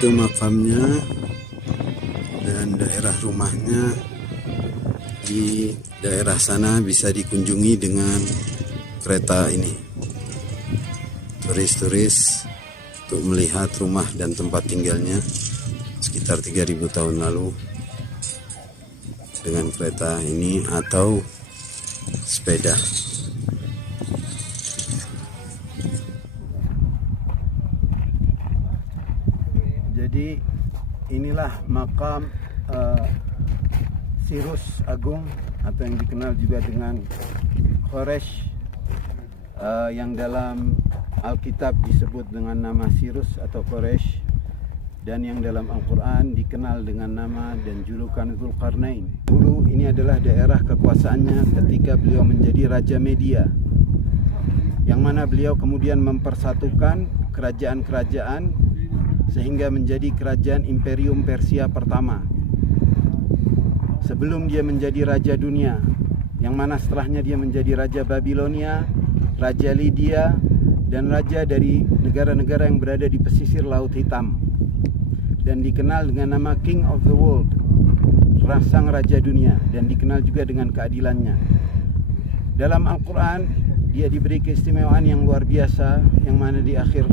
Itu makamnya dan daerah rumahnya. Di daerah sana bisa dikunjungi dengan kereta ini. Turis-turis untuk melihat rumah dan tempat tinggalnya sekitar 3000 tahun lalu dengan kereta ini atau sepeda. Jadi inilah makam Sirus Agung atau yang dikenal juga dengan Quraisy, yang dalam Alkitab disebut dengan nama Sirus atau Quraisy, dan yang dalam Al-Quran dikenal dengan nama dan julukan Dzulqarnain. Dulu ini adalah daerah kekuasaannya ketika beliau menjadi Raja Media, yang mana beliau kemudian mempersatukan kerajaan-kerajaan sehingga menjadi kerajaan Imperium Persia pertama. Sebelum dia menjadi Raja Dunia, yang mana setelahnya dia menjadi Raja Babilonia, Raja Lydia, dan Raja dari negara-negara yang berada di pesisir Laut Hitam, dan dikenal dengan nama King of the World, Sang Raja Dunia, dan dikenal juga dengan keadilannya. Dalam Al-Quran dia diberi keistimewaan yang luar biasa, yang mana di akhir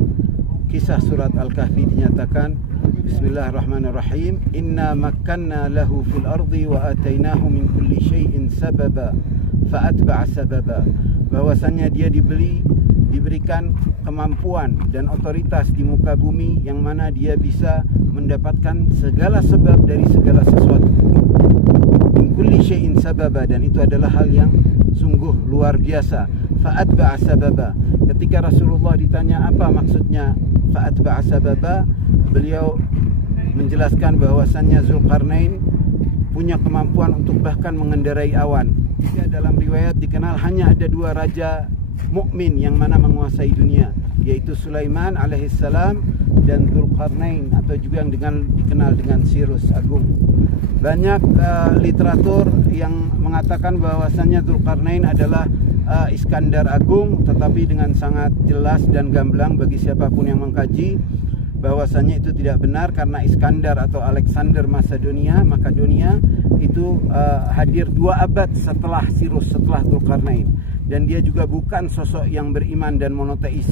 kisah surat Al-Kahfi dinyatakan, Bismillahirrahmanirrahim, Inna makkanna lahu fil ardi wa atainahu min kulli syai'in sababa fa'atba'a sababa. Bahwasannya dia diberikan kemampuan dan otoritas di muka bumi, yang mana dia bisa mendapatkan segala sebab dari segala sesuatu. Min kulli syai'in sababa, dan itu adalah hal yang sungguh luar biasa. Fa'atba'a sababa. Ketika Rasulullah ditanya apa maksudnya fa'atba'a sababa, beliau menjelaskan bahwasannya Dzulqarnain punya kemampuan untuk bahkan mengendarai awan. Dalam riwayat dikenal hanya ada dua raja mukmin yang mana menguasai dunia, yaitu Sulaiman alaihissalam dan Dzulqarnain, atau juga yang dikenal dengan Sirus Agung. Banyak literatur yang mengatakan bahwasannya Dzulqarnain adalah Iskandar Agung, tetapi dengan sangat jelas dan gamblang bagi siapapun yang mengkaji bahwasannya itu tidak benar, karena Iskandar atau Alexander Macedonia itu hadir 2 abad setelah Sirus, setelah Dzulqarnain, dan dia juga bukan sosok yang beriman dan monoteis.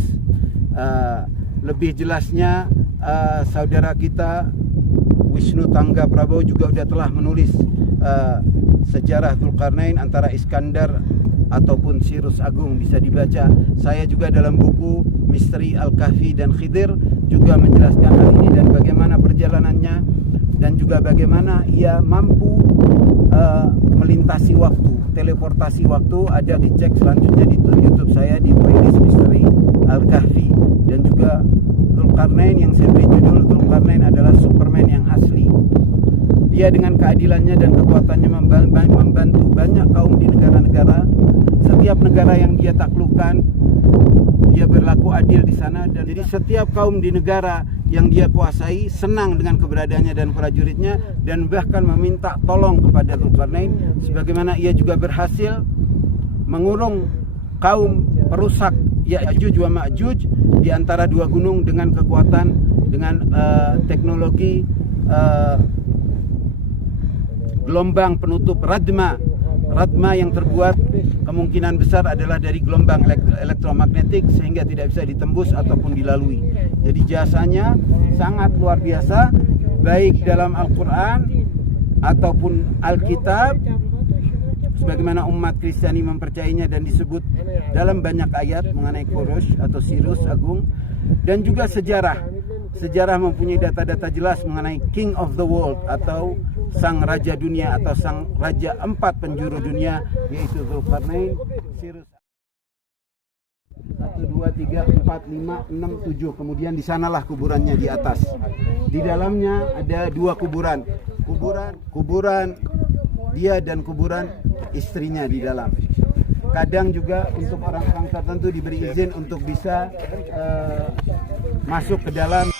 Lebih jelasnya saudara kita Wisnu Tangga Prabowo juga sudah telah menulis sejarah Dzulqarnain antara Iskandar ataupun Sirus Agung, bisa dibaca. Saya juga dalam buku Misteri Al-Kahfi dan Khidir juga menjelaskan hal ini dan bagaimana perjalanannya, dan juga bagaimana ia mampu melintasi waktu, teleportasi waktu. Ada dicek selanjutnya di YouTube saya di playlist Misteri Al-Kahfi. Dan juga Dzulqarnain yang saya beri judul Dzulqarnain adalah Superman yang asli. Dia dengan keadilannya dan kekuatannya membantu banyak kaum di negara-negara. Setiap negara yang dia taklukkan, dia berlaku adil di sana. Dan jadi setiap kaum di negara yang dia kuasai senang dengan keberadaannya dan prajuritnya, dan bahkan meminta tolong kepada Dzulqarnain, sebagaimana ia juga berhasil mengurung kaum perusak Ya'juj wa Ma'juj di antara 2 gunung dengan kekuatan, dengan teknologi gelombang penutup radma yang terbuat kemungkinan besar adalah dari gelombang elektromagnetik, sehingga tidak bisa ditembus ataupun dilalui. Jadi jasanya sangat luar biasa, baik dalam Al-Quran ataupun Alkitab, sebagaimana umat Kristiani mempercayainya dan disebut dalam banyak ayat mengenai Quraisy atau Sirus Agung. Dan juga sejarah mempunyai data-data jelas mengenai King of the World atau Sang Raja Dunia atau Sang Raja 4 penjuru dunia, yaitu Dzulqarnain. Sirus 1, 2, 3, 4, 5, 6, 7. Kemudian di sanalah kuburannya di atas. Di dalamnya ada 2 kuburan. Kuburan dia dan kuburan istrinya di dalam. Kadang juga untuk orang-orang tertentu diberi izin untuk bisa masuk ke dalam.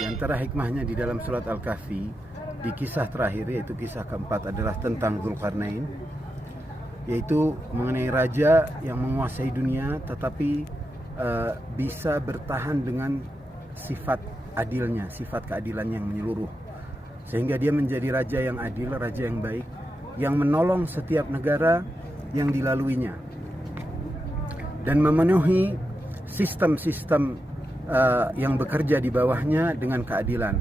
Di antara hikmahnya di dalam surat Al-Kahfi, di kisah terakhir, yaitu kisah keempat adalah tentang Dzulqarnain, yaitu mengenai raja yang menguasai dunia tetapi bisa bertahan dengan sifat adilnya, sifat keadilannya yang menyeluruh, sehingga dia menjadi raja yang adil, raja yang baik, yang menolong setiap negara yang dilaluinya dan memenuhi sistem-sistem yang bekerja di bawahnya dengan keadilan.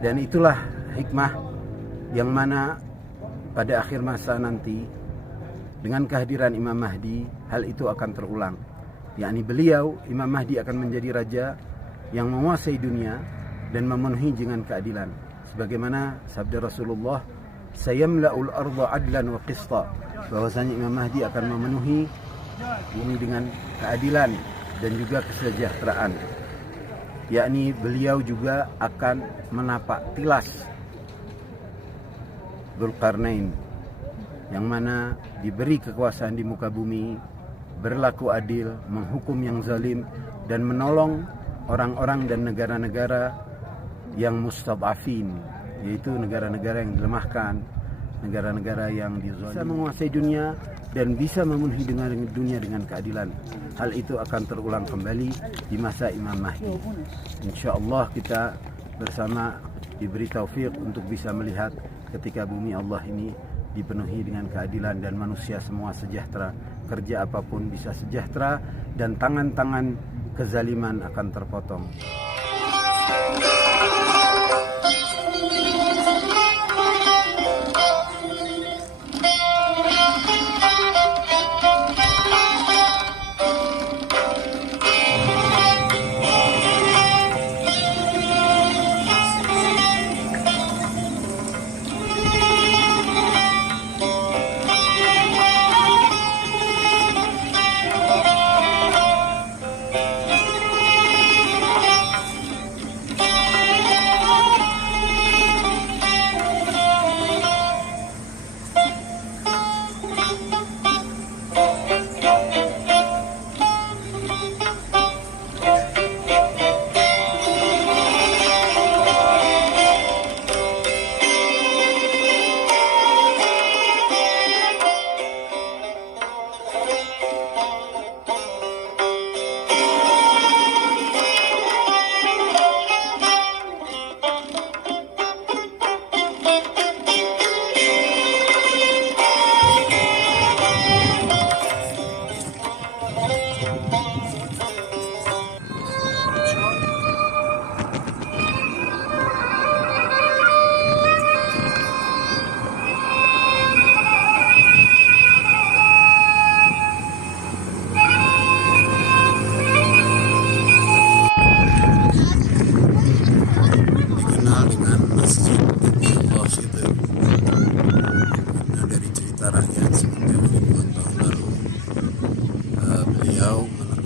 Dan itulah hikmah yang mana pada akhir masa nanti dengan kehadiran Imam Mahdi hal itu akan terulang, yakni beliau Imam Mahdi akan menjadi raja yang menguasai dunia dan memenuhi dengan keadilan, sebagaimana sabda Rasulullah, sayamla'ul arda adlan wa qista, bahwasanya Imam Mahdi akan memenuhi bumi dengan keadilan dan juga kesejahteraan, yakni beliau juga akan menapak tilas Dzulqarnain yang mana diberi kekuasaan di muka bumi, berlaku adil, menghukum yang zalim, dan menolong orang-orang dan negara-negara yang mustad'afin, yaitu negara-negara yang dilemahkan, negara-negara yang dizalimi. Bisa menguasai dunia dan bisa memenuhi dengan dunia dengan keadilan. Hal itu akan terulang kembali di masa Imam Mahdi. InsyaAllah kita bersama diberi taufik untuk bisa melihat ketika bumi Allah ini dipenuhi dengan keadilan dan manusia semua sejahtera, kerja apapun bisa sejahtera, dan tangan-tangan kezaliman akan terpotong.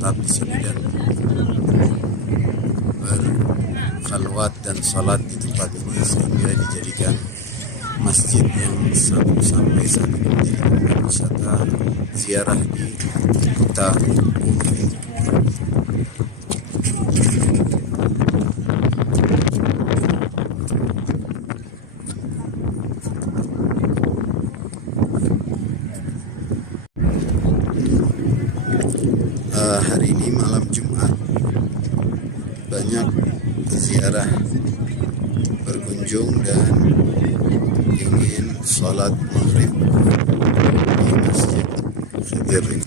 menetap di sini dan berkhalwat dan salat di tempat ini sehingga dijadikan masjid yang sampai saat ini menjadi tempat wisata ziarah di kota Bumi. Hari ini malam Jumat banyak ziarah berkunjung dan ingin sholat maghrib di Masjid Khidir ini.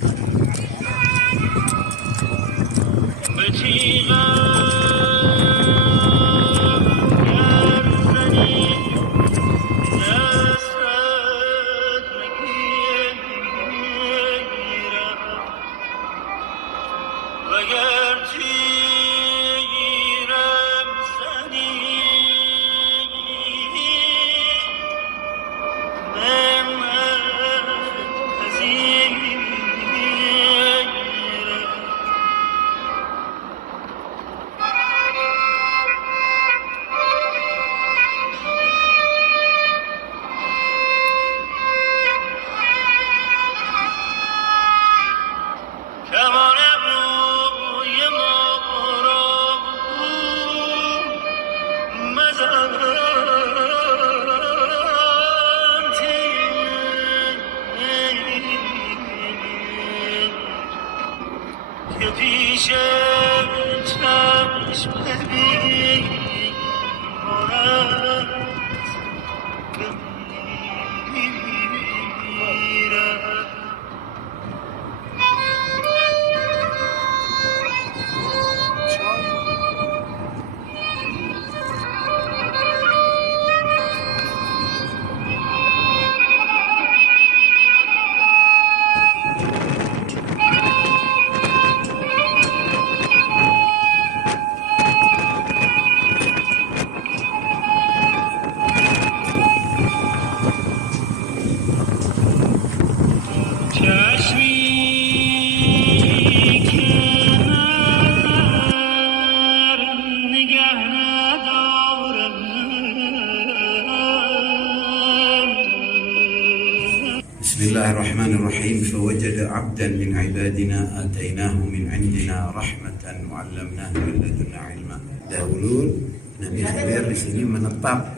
Bismillahirrahmanirrahim. Fawajada 'abdan min 'ibadina atainahu min 'indina rahmatan wa 'allamnahu min ladunna 'ilma. Dahulu Nabi Khidir di sini menetap,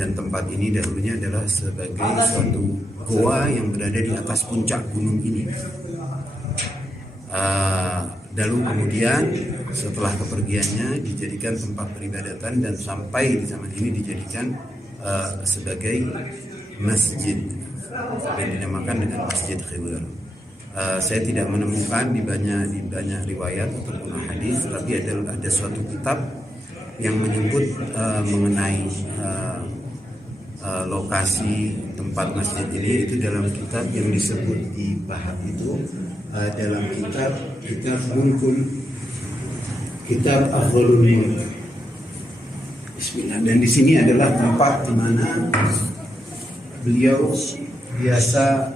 dan tempat ini dahulunya adalah sebagai suatu goa yang berada di atas puncak gunung ini. Lalu kemudian setelah kepergiannya dijadikan tempat peribadatan, dan sampai di zaman ini dijadikan sebagai masjid dan dinamakan dengan Masjid Khidir. Saya tidak menemukan di banyak riwayat ataupun hadis, tapi ada suatu kitab yang menyebut mengenai lokasi tempat masjid ini. Itu dalam kitab yang disebut di Bahar itu, dalam kitab Mulkul, kitab Afdhalul Mulk. Bismillah. Dan di sini adalah tempat di mana beliau biasa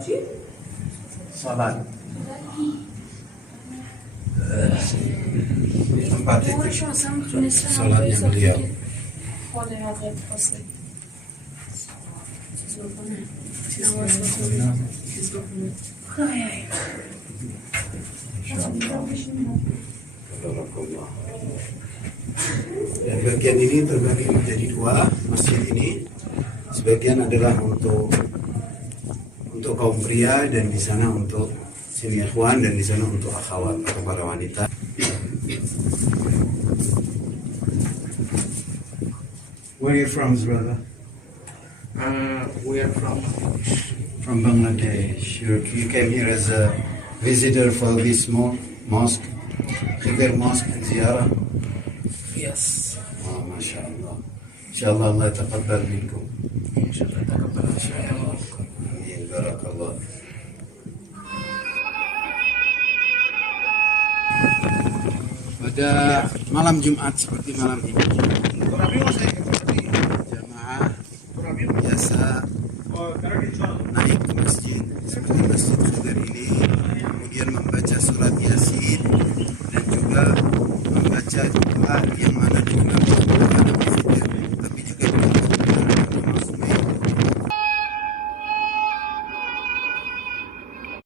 salat. Tempat itu salatnya beliau. Dan bagian ini terbagi menjadi dua, masjid ini. Sebagian adalah untuk kaum pria, dan di sana untuk sini ikhwan, dan di sana untuk akhwat atau para wanita. Where are you from, brother? We are From Bangladesh. You came here as a visitor for this mosque, Khidir Mosque and Ziyarah. yes. Oh, mashallah. Inshallah Allah taqabbal minkum. Inshallah taqabbal. Amin. Barakallah. Pada malam Jumat seperti malam ini, jamaah biasa naik ke masjid seperti Masjid